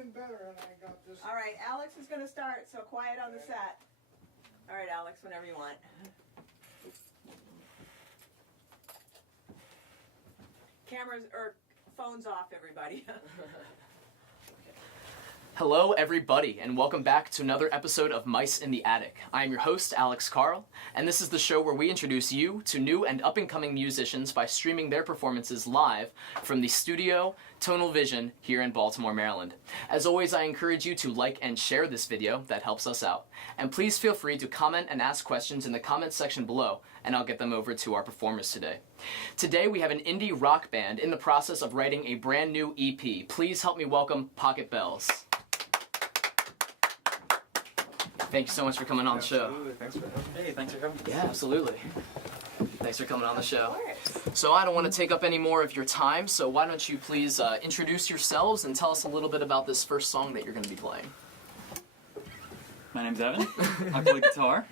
been better, and I got this. All right, Alex is going to start, so quiet on the set. All right, Alex, whenever you want. Cameras or phones off, everybody. Hello, everybody, and welcome back to another episode of Mice in the Attic. I am your host, Alex Carle, and this is the show where we introduce you to new and up-and-coming musicians by streaming their performances live from the studio Tonal Vision here in Baltimore, Maryland. As always, I encourage you to like and share this video. That helps us out. And please feel free to comment and ask questions in the comments section below, and I'll get them over to our performers today. Today, we have an indie rock band in the process of writing a brand new EP. Please help me welcome Pocket Bells. Thank you so much for coming on the show. Thanks for having me. Hey, thanks for having me. Yeah, absolutely. Thanks for coming on the show. So I don't want to take up any more of your time, so why don't you please introduce yourselves and tell us a little bit about this first song that you're going to be playing. My name's Evan. I play guitar.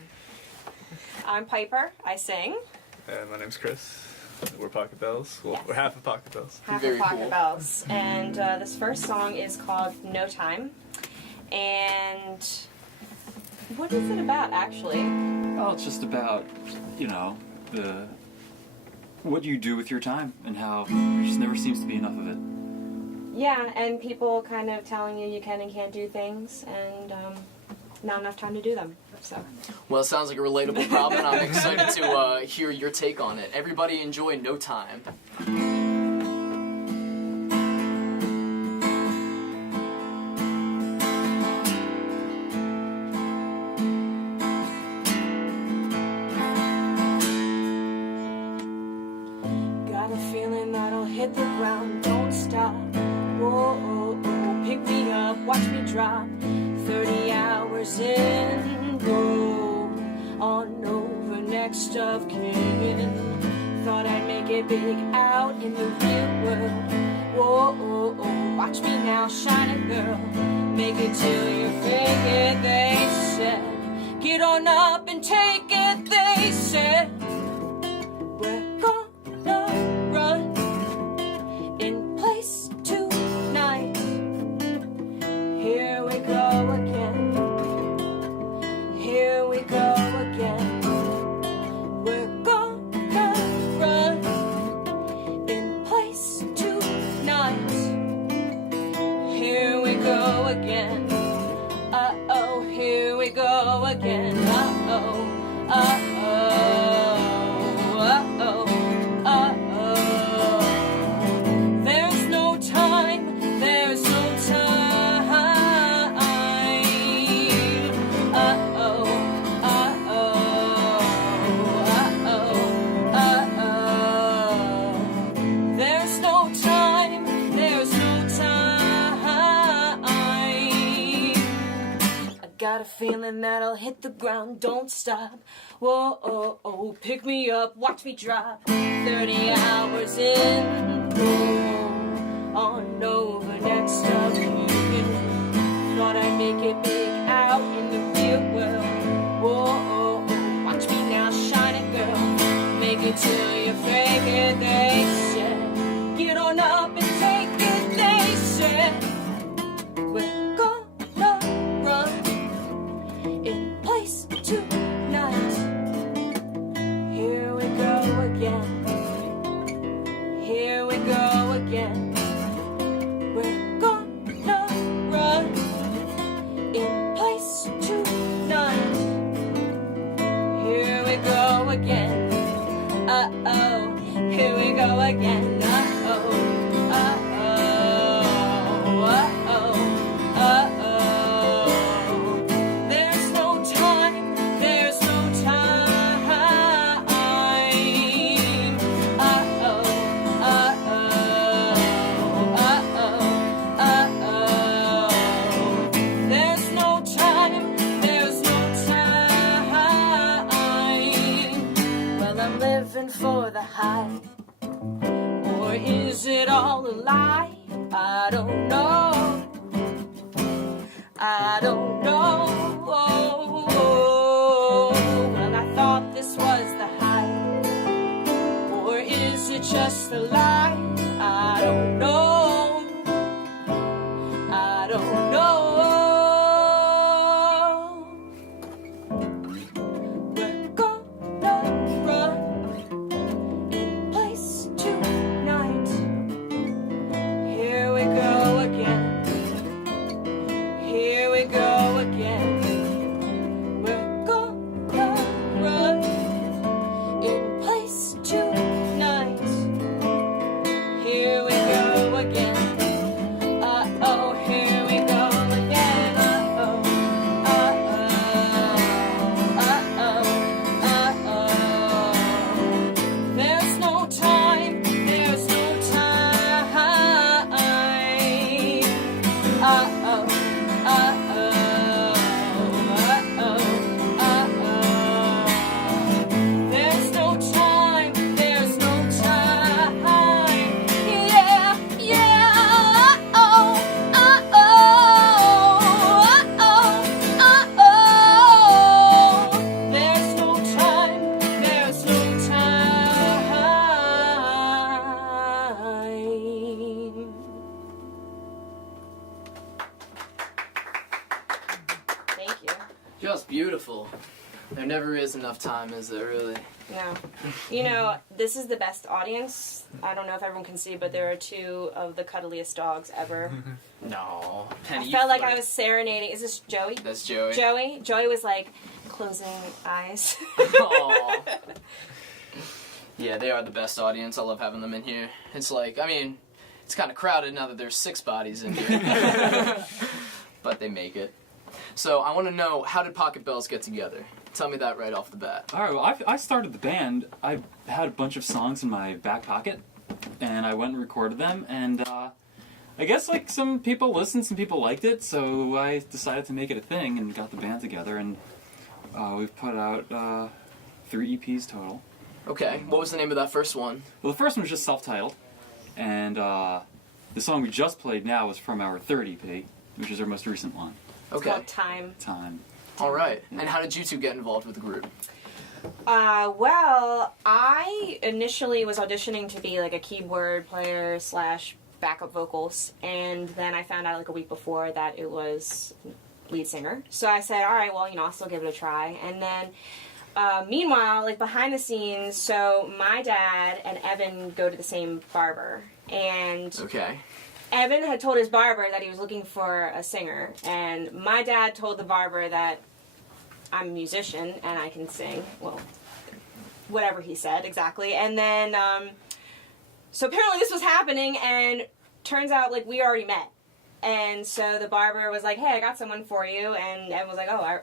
I'm Piper. I sing. And my name's Chris. We're Pocket Bells. Well, Yes. we're half of Pocket Bells. Half Very of Pocket cool. Bells. And this first song is called No Time. And what is it about, actually? Oh, it's just about, what you do with your time and how there just never seems to be enough of it. Yeah, and people kind of telling you can and can't do things, and not enough time to do them. So. Well, it sounds like a relatable problem, and I'm excited to hear your take on it. Everybody enjoy No Time. Got a feeling that I'll hit the ground, don't stop. Whoa, oh, oh, pick me up, watch me drop. 30 hours in, go on over next of kin. Thought I'd make it big out in the real world. Whoa, oh, oh, watch me now, shining girl. Make it till you fake it, they said. Get on up and take it, they said. We're gonna run in place tonight. Here we go again. Here we go again. We're gonna run in place tonight. Here we go again. Uh-oh, here we go again. Uh-oh, uh-oh, uh-oh, uh-oh. There's no time, there's no time. Uh-oh, uh-oh, uh-oh, uh-oh. There's no time, there's no time. I got a feeling that I'll hit the ground, don't stop. Whoa, oh, oh, pick me up, watch me drop. 30 hours in, go on over next up here. Thought I'd make it big out in the real world. Whoa, oh, oh, watch me now, shining girl. Make it till you fake it, they said. Get on up and take it, they said. We're gonna run in place tonight. Here we go again. Here we go again. We're gonna run in place tonight. Here we go again. Uh-oh, here we go again. Uh-oh, uh-oh, uh-oh, uh-oh. There's no time, there's no time. Uh-oh, uh-oh, uh-oh, uh-oh. There's no time, there's no time. Well, I'm living for the high. Or is it all a lie? I don't know. I don't know. Well, I thought this was the high. Or is it just a lie? I don't know. I don't beautiful. There never is enough time, is there, really? No. You know, this is the best audience. I don't know if everyone can see, but there are two of the cuddliest dogs ever. No. Penny, I you felt like flirt. I was serenading. Is this Joey? That's Joey. Joey was like closing eyes. Aw. Yeah, they are the best audience. I love having them in here. It's like, I mean, it's kind of crowded now that there's 6 bodies in here. But they make it. So I want to know, how did Pocket Bells get together? Tell me that right off the bat. All right, well, I started the band. I had a bunch of songs in my back pocket, and I went and recorded them, and I guess, like, some people listened, some people liked it, so I decided to make it a thing and got the band together, and we've put out 3 EPs total. Okay, what was the name of that first one? Well, the first one was just self-titled, and the song we just played now was from our 3rd EP, which is our most recent one. It's Okay. called Time. Time. All right. And how did you two get involved with the group? Well, I initially was auditioning to be like a keyboard player / backup vocals, and then I found out like a week before that it was lead singer. So I said, all right, well, I'll still give it a try. And then, meanwhile, like behind the scenes, so my dad and Evan go to the same barber, and Okay. Evan had told his barber that he was looking for a singer, and my dad told the barber that I'm a musician and I can sing. Well, whatever he said exactly. And then, so apparently this was happening, and turns out like we already met. And so the barber was like, "Hey, I got someone for you," and Evan was like, "Oh, I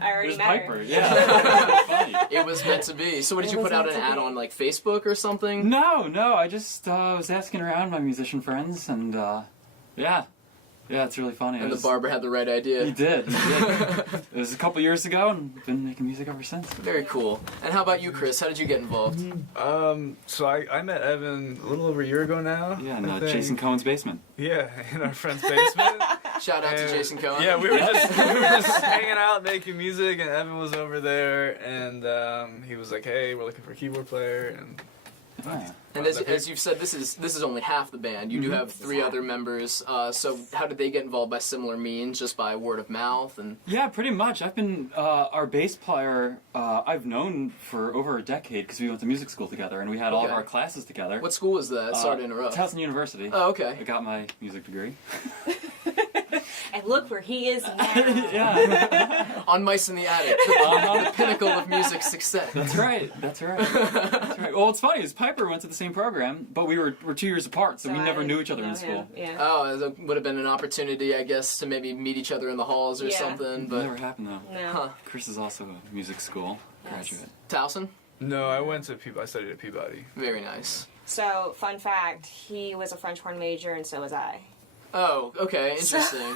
already met Piper, her." yeah. Funny. It was meant to be. So what, did It you was put out meant an to ad be. on like Facebook or something? No, I just was asking around my musician friends, and yeah, it's really funny. And It the was- barber had the right idea. He did. It was a couple years ago, and been making music ever since. Very cool. And how about you, Chris? How did you get involved? So I met Evan a little over a year ago now. Yeah, in I think. Jason Cohen's basement. Yeah, in our friend's basement. Shout out to And- Jason Cohen. Yeah, we were just hanging out making music, and Evan was over there, and he was like, "Hey, we're looking for a keyboard player," and Yeah. And as you've said, this is only half the band. You do have 3 other members. So how did they get involved? By similar means, just by word of mouth? And Yeah, pretty much. I've been our bass player. I've known for over a decade because we went to music school together, and we had all of Okay. our classes together. what school was that? Sorry to interrupt. Towson University. Oh, okay. I got my music degree. And look where he is now. Yeah, On Mice in the Attic, the pinnacle of music success. that's right. That's right. Well, what's funny is Piper went to the same program, but we're 2 years apart, so we I never knew each other know in school. him, Yeah. Oh, that would have been an opportunity, I guess, to maybe meet each other in the halls or Yeah. something. It But never happened though. No. huh. Chris is also a music school Yes. graduate. Towson? no, I went to Peabody. I studied at Peabody. Very nice. So, fun fact, he was a French horn major, and so was I. Oh, okay, interesting.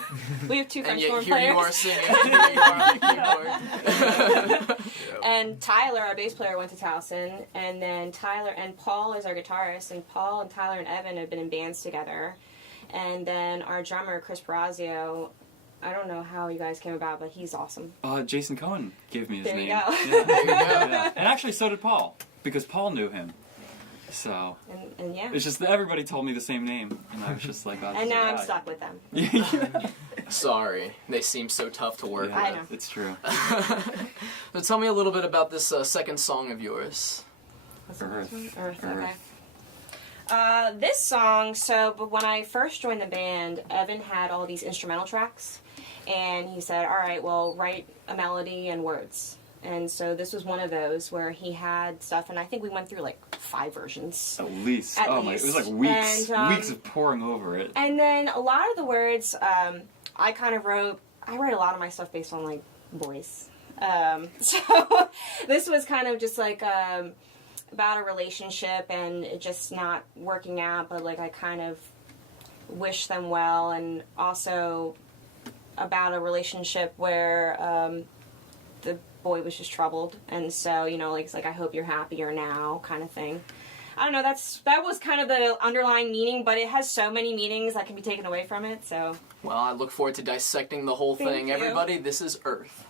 We have 2 And French yet horn here players. you are singing, and here you are on the keyboard. And Tyler, our bass player, went to Towson, and then Tyler and Paul is our guitarist, and Paul and Tyler and Evan have been in bands together. And then our drummer, Chris Perazio, I don't know how you guys came about, but he's awesome. Jason Cohen gave me his There you name. go. Yeah. There you go. Yeah. And actually, so did Paul, because Paul knew him. So And yeah. it's just that everybody told me the same name, and I was just like, oh, this And is a now I'm guy. stuck with them. Yeah, Sorry, they seem so tough to work I with. know. it's true. So tell me a little bit about this second song of yours. What's the Earth. first one? Earth, okay. Earth. This song, but when I first joined the band, Evan had all these instrumental tracks, and he said, all right, well, write a melody and words. And so this was one of those where he had stuff, and I think we went through like 5 versions. At least. At Oh my! It was like least. weeks, And, weeks of poring over it. And then a lot of the words, I kind of wrote a lot of my stuff based on like boys. So this was kind of just like about a relationship and it just not working out, but like I kind of wish them well, and also about a relationship where the boy was just troubled, and so like it's like I hope you're happier now kind of thing. I don't know, that was kind of the underlying meaning, but it has so many meanings that can be taken away from it, so. Well, I look forward to dissecting the whole Thank thing. you. Everybody, this is Earth.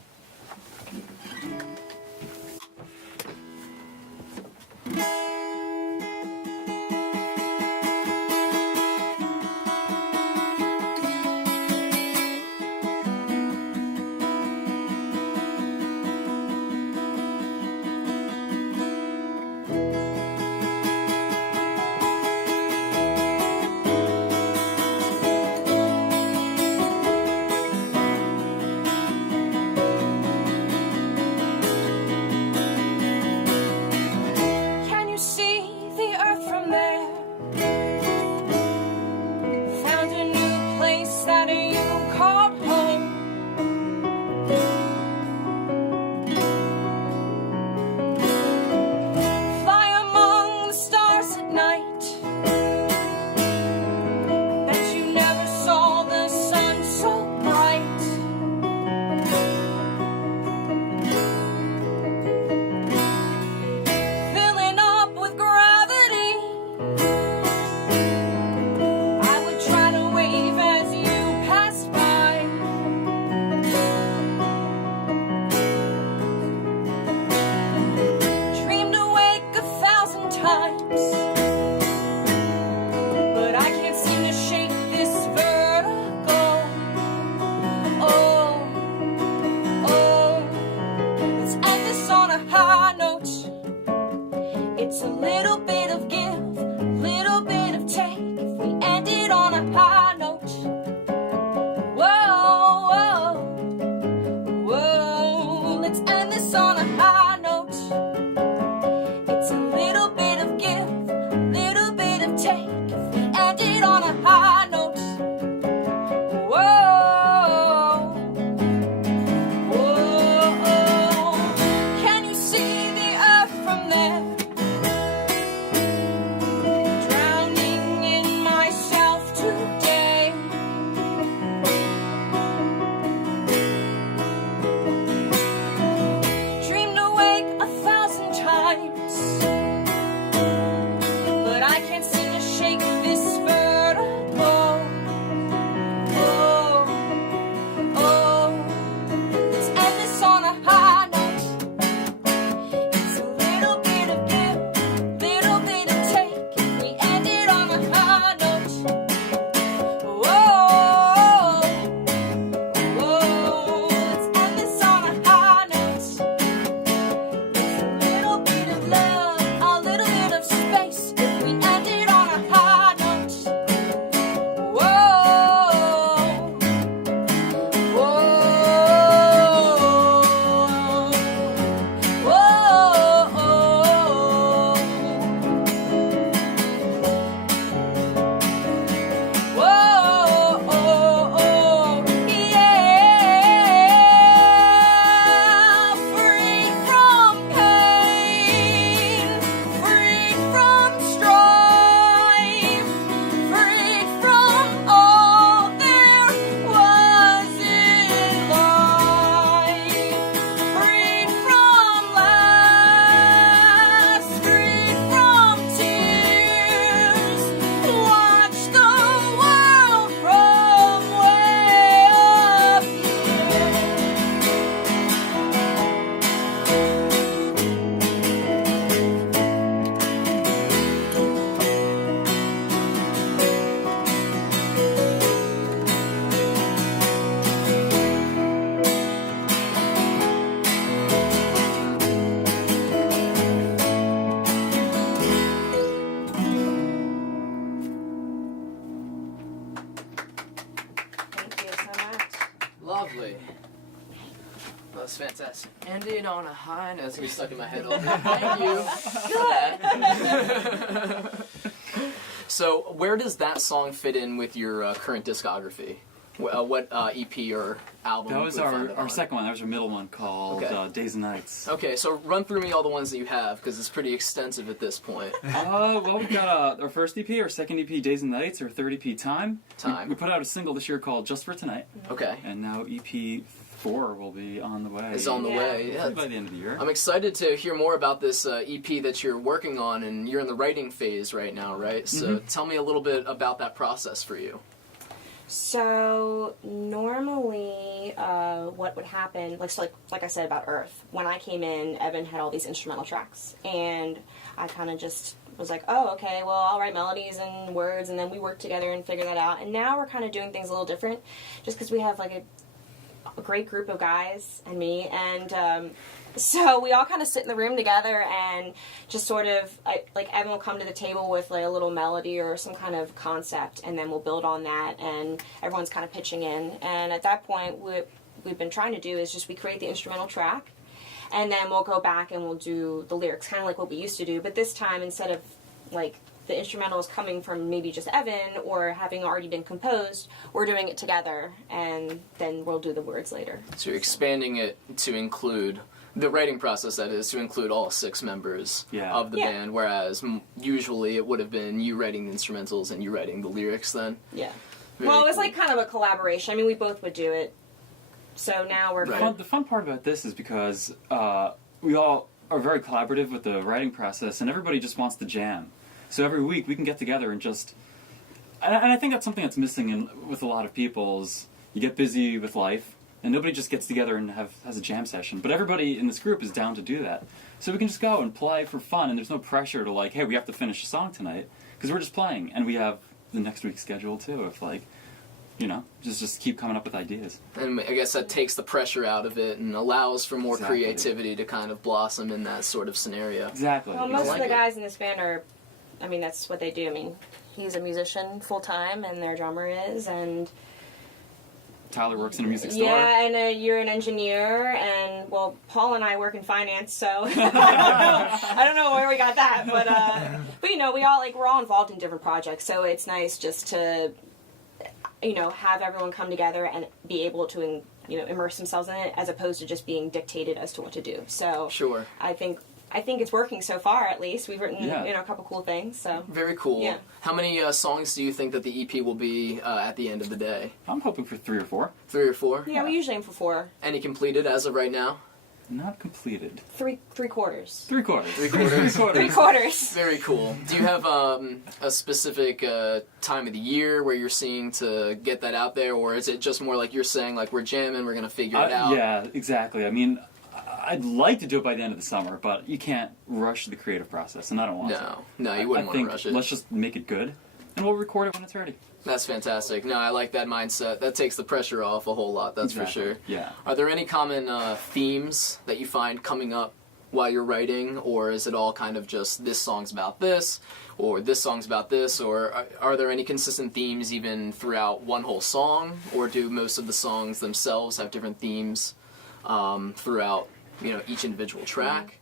Lovely. That's fantastic. Ending on a high note. That's gonna be stuck in my head all day. Thank you. Good. So, where does that song fit in with your current discography? What EP or album? That was would we find it our on? second one. That was our middle one called Days and Nights. Okay, so run through me all the ones that you have, because it's pretty extensive at this point. Well, we got our first EP, our second EP, Days and Nights, our third EP, Time. Time. We put out a single this year called Just for Tonight. Okay. And now EP 4 will be on the way. It's on the way, yeah. By the end of the year. I'm excited to hear more about this EP that you're working on, and you're in the writing phase right now, right? So tell me a little bit about that process for you. So normally, what would happen, like I said about Earth, when I came in, Evan had all these instrumental tracks, and I kind of just was like, oh, okay, well, I'll write melodies and words, and then we work together and figure that out. And now we're kind of doing things a little different, just because we have like a great group of guys and me, and so we all kind of sit in the room together and just sort of, like Evan will come to the table with like a little melody or some kind of concept, and then we'll build on that, and everyone's kind of pitching in. And at that point, what we've been trying to do is just we create the instrumental track, and then we'll go back and we'll do the lyrics, kind of like what we used to do. But this time, instead of like the instrumental is coming from maybe just Evan or having already been composed, we're doing it together, and then we'll do the words later. So you're expanding it to include the writing process, that is, to include all 6 members of the band, whereas usually it would have been you writing the instrumentals and you writing the lyrics then. Yeah. Very Well, it was cool. like kind of a collaboration. I mean, we both would do it. So now we're Right. The fun part about this is because we all are very collaborative with the writing process, and everybody just wants to jam. So every week we can get together and just... And I think that's something that's missing with a lot of people is you get busy with life, and nobody just gets together and has a jam session. But everybody in this group is down to do that. So we can just go and play for fun, and there's no pressure to like, hey, we have to finish a song tonight, because we're just playing. And we have the next week's schedule, too, if like, you know, just keep coming up with ideas. And I guess that takes the pressure out of it and allows for more Exactly. creativity to kind of blossom in that sort of scenario. Exactly. Well, most like of the it. guys in this band are, I mean, that's what they do. I mean, he's a musician full-time, and their drummer is, and... Tyler works in a music store. Yeah, and you're an engineer, and, well, Paul and I work in finance, so I don't know where we got that, but you know, we're all involved in different projects, so it's nice just to, you know, have everyone come together and be able to, you know, immerse themselves in it, as opposed to just being dictated as to what to do. So Sure. I think it's working so far, at least. We've written, you know, a couple cool things, so. Very cool. Yeah. How many songs do you think that the EP will be at the end of the day? I'm hoping for 3 or 4. 3 or 4? Yeah, we usually aim for 4. Any completed as of right now? Not completed. Three quarters. 3 quarters. 3 quarters. 3 quarters. Very cool. Do you have a specific time of the year where you're seeing to get that out there, or is it just more like you're saying, like, we're jamming, we're going to figure it out? Yeah, exactly. I mean, I'd like to do it by the end of the summer, but you can't rush the creative process, and I don't want to. No, you wouldn't I want to think rush it. let's just make it good, and we'll record it when it's ready. That's fantastic. No, I like that mindset. That takes the pressure off a whole lot, that's Exactly. for sure. Yeah. Are there any common themes that you find coming up while you're writing, or is it all kind of just this song's about this, or this song's about this, or are there any consistent themes even throughout one whole song, or do most of the songs themselves have different themes throughout, you know, each individual track?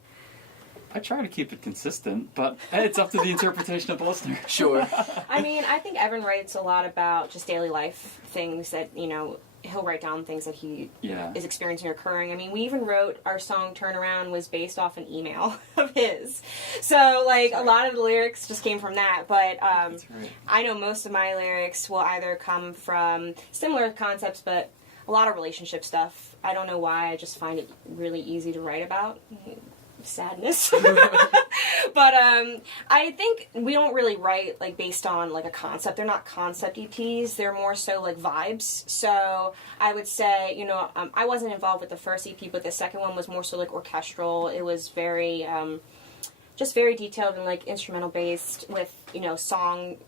I try to keep it consistent, but hey, it's up to the interpretation of the listener. Sure. I mean, I think Evan writes a lot about just daily life things that, you know, he'll write down things that he is experiencing or occurring. I mean, we even wrote our song Turnaround was based off an email of his. So, like, a lot of the lyrics just came from that. But That's right. I know most of my lyrics will either come from similar concepts, but a lot of relationship stuff. I don't know why, I just find it really easy to write about. Sadness. But I think we don't really write like based on like a concept. They're not concept EPs, they're more so like vibes. So I would say, you know, I wasn't involved with the first EP, but the second one was more so like orchestral. It was very just very detailed and like instrumental based with, you know, song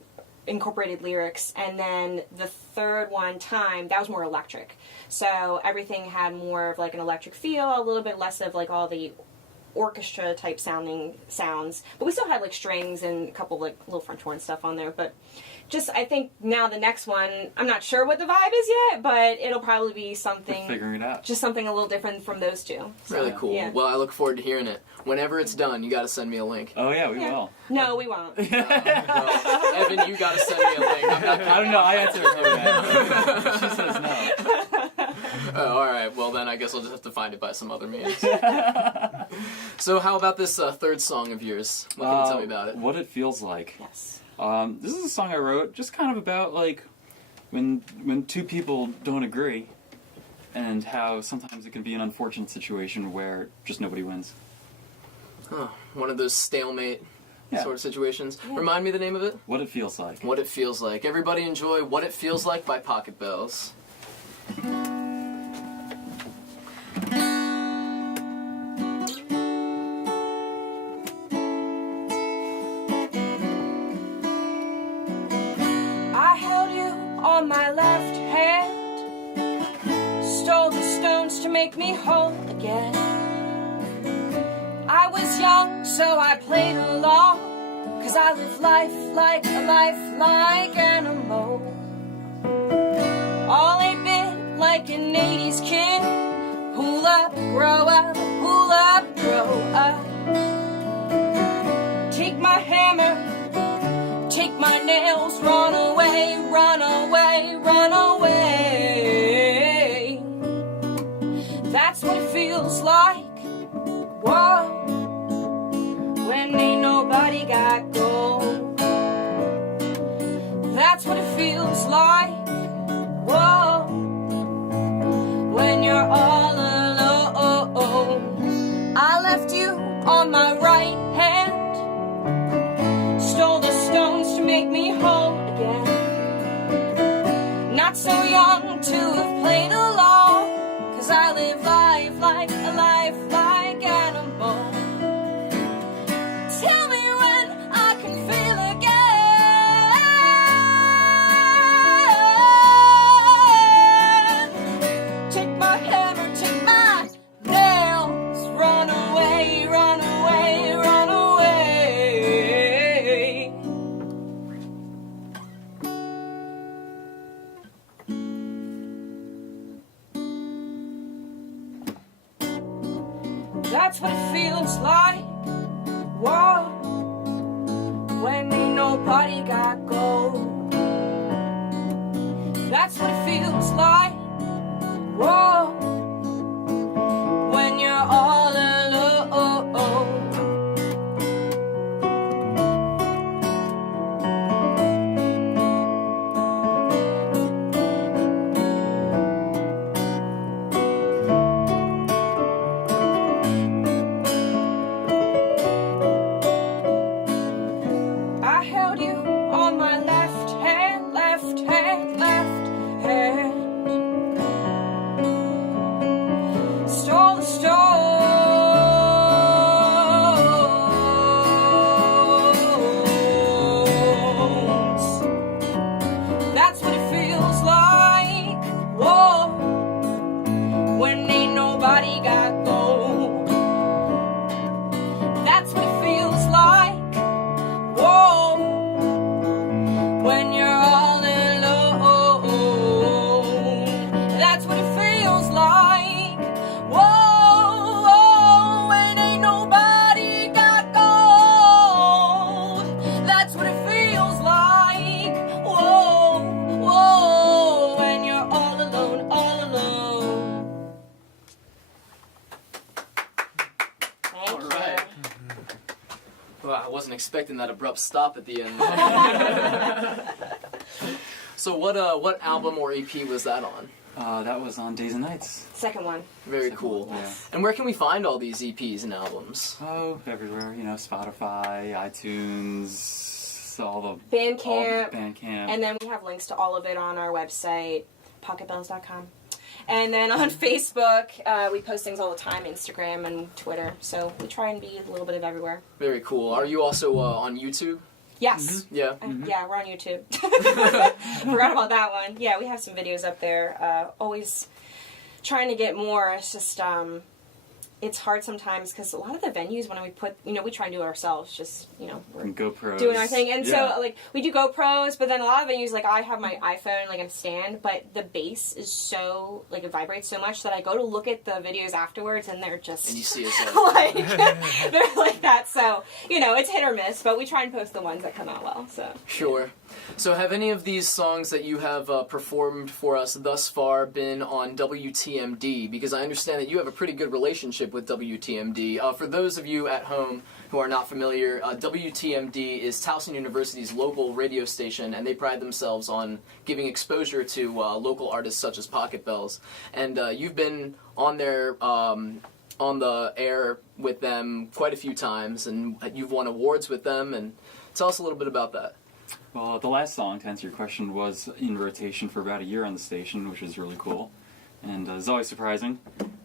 incorporated lyrics. And then the third one, Time, that was more electric. So everything had more of like an electric feel, a little bit less of like all the orchestra type sounding sounds, but we still had like strings and a couple like little French horn stuff on there. But just, I think now the next one, I'm not sure what the vibe is yet, but it'll probably be something, Figuring it out. just something a little different from those two. So, Really cool. Yeah. Well, I look forward to hearing it. Whenever it's done, you got to send me a link. Oh yeah, we Yeah. will. No, we won't. No, Evan, you got to send me a link. I'm not I don't know. I answered her. She says no. Oh, all right. Well, then I guess I'll just have to find it by some other means. So, how about this third song of yours? What can you tell me about it? What it feels like. Yes. This is a song I wrote just kind of about like when two people don't agree, and how sometimes it can be an unfortunate situation where just nobody wins. Huh. One of those stalemate Yeah. sort of situations. Yeah. Remind me the name of it. What it feels like. What It Feels Like. Everybody enjoy What It Feels Like by Pocket Bells. I held you on my left hand, stole the stones to make me whole again. I was young, so I played along, 'cause I live life like a lifelike animal. All ain't been like an 80s kid. Pull up, grow up, pull up, grow up. Take my hammer, take my nails, run away, run away, run away. That's what it feels like, whoa, when ain't nobody got gold. That's what it feels like, whoa, when you're all alone. I left you on my right hand, stole the stones to make me whole again. Not so young to have played along, 'cause I live life like a lifelike animal. Tell me when I can feel again. Take my hammer, take my nails, run away, run away, run away. That's what it feels like, whoa, when ain't nobody got gold. That's what it feels like, whoa, when you're all alone. I held you on my left hand, left hand, left hand. Stole the stones. That's what it feels like, whoa, when ain't nobody got gold. That's what it feels like, whoa, when you're all alone. That's what it feels like, whoa, when ain't nobody got gold. That's what it feels like, whoa, when you're all alone, all alone. Thank All you. right. Wow, I wasn't expecting that abrupt stop at the end. So what album or EP was that on? That was on Days and Nights. Second one. Very Second cool. one, yeah. And where can we find all these EPs and albums? Oh, everywhere. You know, Spotify, iTunes, all the Bandcamp. Bandcamp. And then we have links to all of it on our website, pocketbells.com. And then on Facebook, we post things all the time, Instagram and Twitter. So we try and be a little bit of everywhere. Very cool. Are you also on YouTube? Yes. Yeah. Yeah, we're on YouTube. Forgot about that one. Yeah, we have some videos up there. Always trying to get more. It's just, it's hard sometimes because a lot of the venues when we put, we try and do it ourselves, just, we're And GoPros. doing our thing. And Yeah. so, like, we do GoPros, but then a lot of venues, like, I have my iPhone, like, in a stand, but the bass is so, like, it vibrates so much that I go to look at the videos afterwards, and they're just, And you see it. like, they're like that. So, it's hit or miss, but we try and post the ones that come out well, so. Sure. So have any of these songs that you have performed for us thus far been on WTMD? Because I understand that you have a pretty good relationship with WTMD. For those of you at home who are not familiar, WTMD is Towson University's local radio station, and they pride themselves on giving exposure to local artists such as Pocket Bells. And you've been on there on the air with them quite a few times, and you've won awards with them. And tell us a little bit about that. Well, the last song, to answer your question, was in rotation for about a year on the station, which is really cool, and it's always surprising.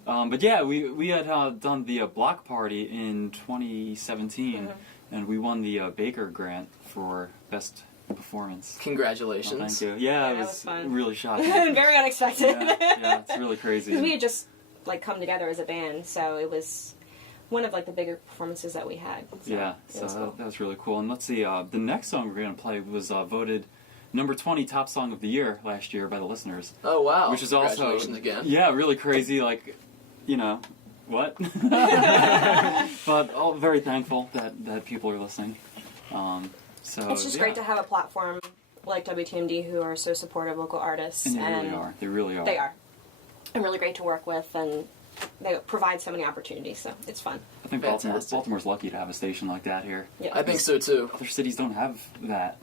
But yeah, we had done the block party in 2017, and we won the Baker Grant for Best Performance. Congratulations. Oh, thank you. Yeah, it that was was fun. really shocking. Very unexpected. yeah, it's really crazy. Because we had just, like, come together as a band, so it was one of, like, the bigger performances that we had. So Yeah, it so was cool. that was really cool. And let's see, the next song we're going to play was voted number 20 top song of the year last year by the listeners. Oh, wow. Which is also, Congratulations again. yeah, really crazy, like, what? But very thankful that people are listening. So It's just great to have a platform like WTMD who are so supportive of local artists. And they really are. They really are. They are. And really great to work with, and they provide so many opportunities, so it's fun. I think Fantastic. Baltimore's lucky to have a station like that here. Yeah. I think so, too. Other cities don't have that.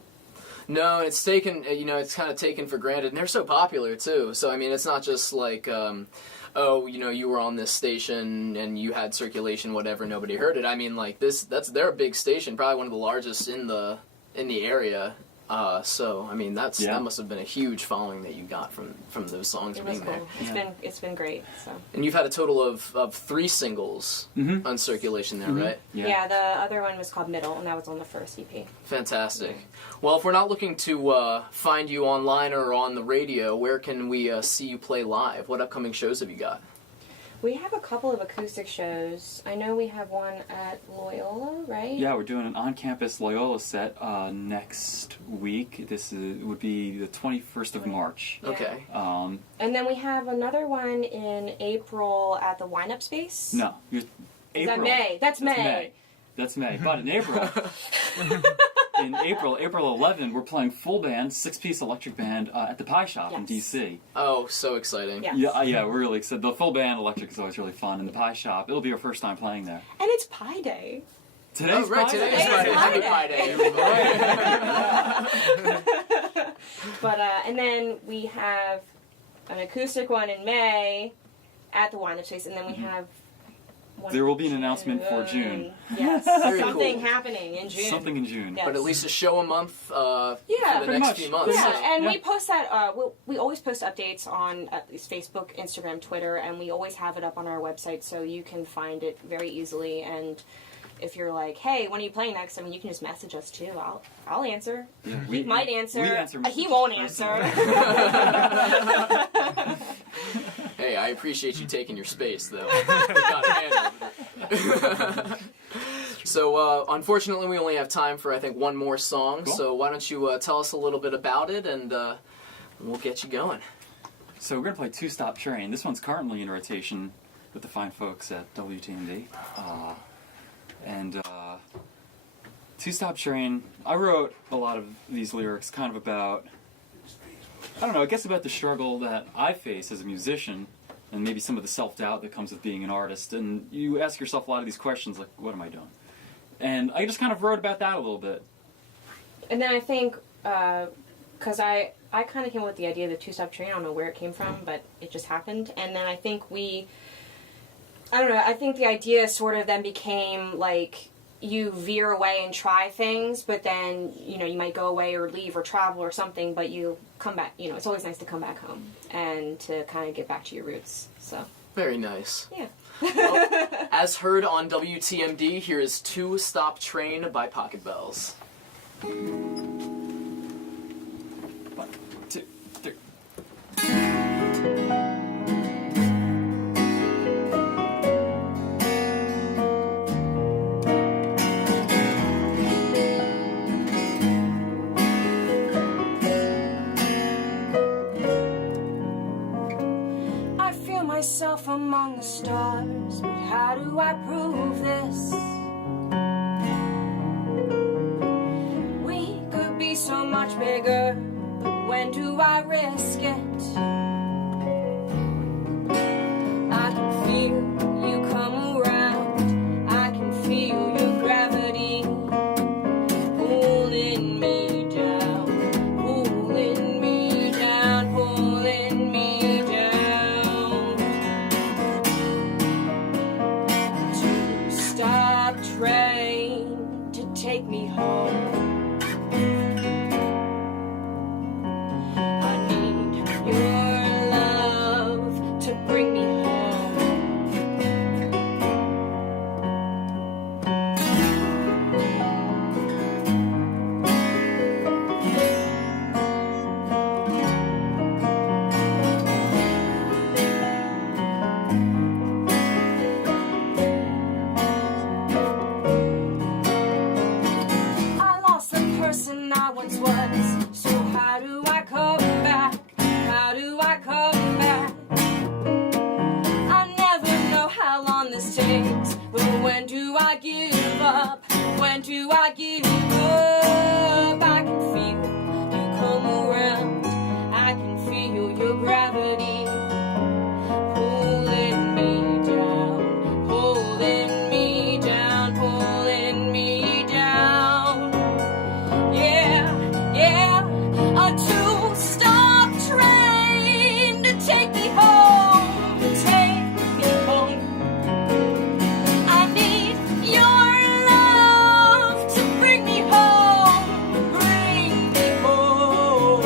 No, it's taken, it's kind of taken for granted, and they're so popular, too. So, I mean, it's not just like, you were on this station and you had circulation, whatever, nobody heard it. I mean, like, they're a big station, probably one of the largest in the area. So, I mean, that must have been a huge following that you got from those songs It was being there. cool. It's been great. So. And you've had a total of 3 singles on circulation there, right? Yeah, the other one was called Middle, and that was on the first EP. Fantastic. Well, if we're not looking to find you online or on the radio, where can we see you play live? What upcoming shows have you got? We have a couple of acoustic shows. I know we have one at Loyola, right? Yeah, we're doing an on-campus Loyola set next week. Would be the 21st of March. Yeah. Okay. And then we have another one in April at the Wind Up Space. No, Is April. that May? That's May. That's May. But in April, April 11, we're playing full band, 6-piece electric band at the Pie Shop in Yes. DC. Oh, so exciting. Yeah. Yeah, we're really excited. The full band electric is always really fun, and the Pie Shop, it'll be our first time playing there. And it's Pie Day. Today's Oh, right, Pie today Day. is Friday. Pie Happy Day. Pie Day, everybody. But, and then we have an acoustic one in May at the Wind Up Space, and then we have one There will in be an announcement for June. Yes, Very something cool. happening in June. Something in June. Yeah. But at least a show a month for Yeah, the pretty next much. few months. Yeah, so- and Yeah. we post that. We always post updates on at least Facebook, Instagram, Twitter, and we always have it up on our website, so you can find it very easily. And if you're like, "Hey, when are you playing next?" I mean, you can just message us too. I'll answer. Yeah, He might answer. We answer He messages won't personally. answer. Hey, I appreciate you taking your space, though. Got a hand over there. So, unfortunately, we only have time for, I think, one more song. Cool. So why don't you tell us a little bit about it, and we'll get you going. So we're going to play Two Stop Train. This one's currently in rotation with the fine folks at WTMD. And Two Stop Train, I wrote a lot of these lyrics kind of about, I don't know, I guess about the struggle that I face as a musician and maybe some of the self-doubt that comes with being an artist. And you ask yourself a lot of these questions like, what am I doing? And I just kind of wrote about that a little bit. And then I think, because I kind of came up with the idea of the two-stop train. I don't know where it came from, but it just happened. And then I think I think the idea sort of then became like you veer away and try things, but then, you might go away or leave or travel or something, but you come back. It's always nice to come back home and to kind of get back to your roots. So, Very nice. yeah. Well, as heard on WTMD, here is Two Stop Train by Pocket Bells. 1, 2, 3. among the stars, but how do I prove this? We could be so much bigger, but when do I risk it? I can feel you come around, I can feel your gravity pulling me down, pulling me down, pulling me down. To stop trying to take me home, I need your love to bring me home. I lost the person I once was, so how do I come back? How do I come back? I never know how long this takes, but when do I give up? When do I give up? I can feel you come around, I can feel your gravity pulling me down, pulling me down, pulling me down. Yeah, yeah, a two-stop train to take me home, take me home. I need your love to bring me home, bring me home.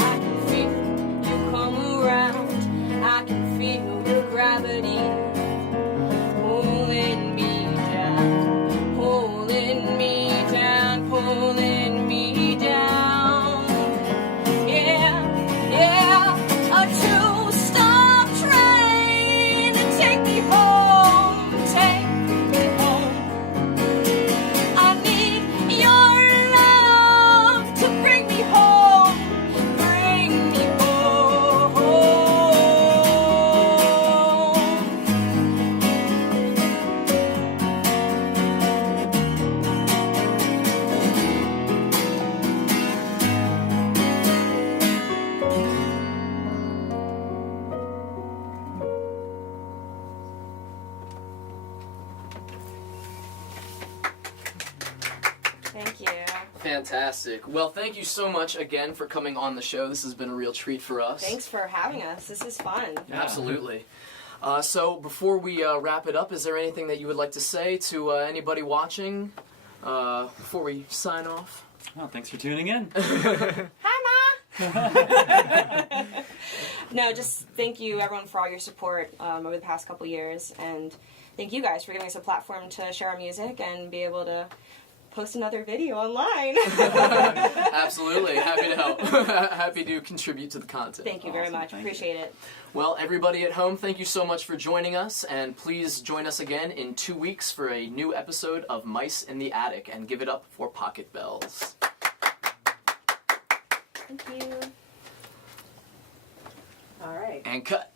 I can feel you come around, I can feel your gravity pulling me down, pulling me down, pulling me down. Yeah, yeah, a two-stop train to take me home, take me home. I need your love to bring me home, bring me home. Thank you. Fantastic. Well, thank you so much again for coming on the show. This has been a real treat for us. Thanks for having us. This is fun. Yeah. Absolutely. So before we wrap it up, is there anything that you would like to say to anybody watching before we sign off? Oh, thanks for tuning in. Hi, Ma! No, just thank you, everyone, for all your support over the past couple years. And thank you guys for giving us a platform to share our music and be able to post another video online. Absolutely. Happy to help. Happy to contribute to the content. Thank you very Awesome, much. thank you. Appreciate it. Well, everybody at home, thank you so much for joining us, and please join us again in 2 weeks for a new episode of Mice in the Attic, and give it up for Pocket Bells. Thank you. All right. And cut.